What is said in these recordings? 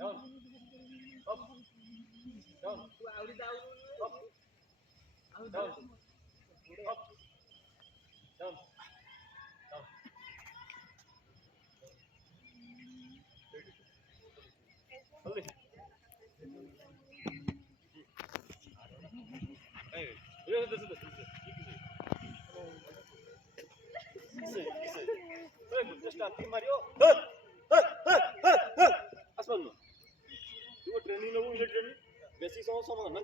Down. Up. Down. Up. Down. Up. Down. Down. Only. Hey. This is. Just a Mario. Asman. You training level training. Basic समान ना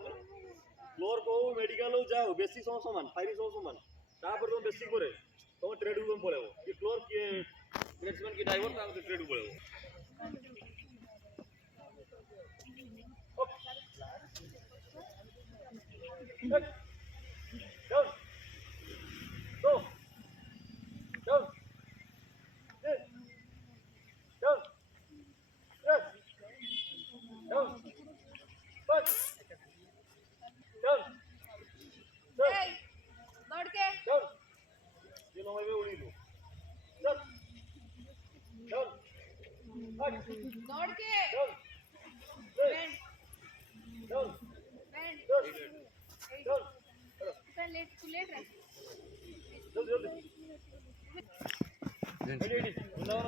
floor को medical हो जाओ basic समान five समान तापर तुम बेसिक करे तुम ट्रेड को बोले हो ये फ्लोर के बैट्समैन की ड्राइवर तापर तो ट्रेड बोले हो down go down down down बस डाउन Hey, दौड़ के डाउन ये नो में उड़ी लो डाउन डाउन दौड़ के down band down band down sir late तू लेट रह जल्दी जल्दी रेडी उन्नाव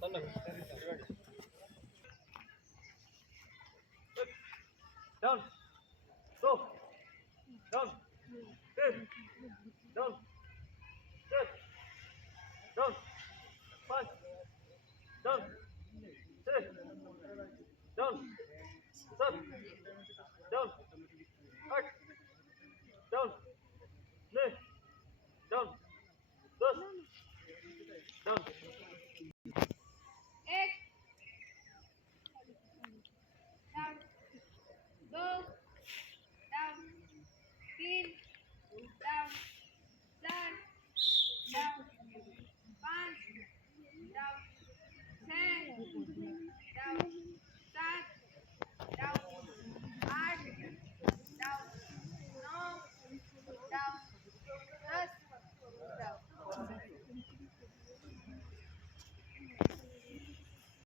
तन्ना down go down sit down sit down punch down sit down sub down cut down knee down dos down एक डाउन दो डाउन तीन डाउन चार डाउन पाँच डाउन छः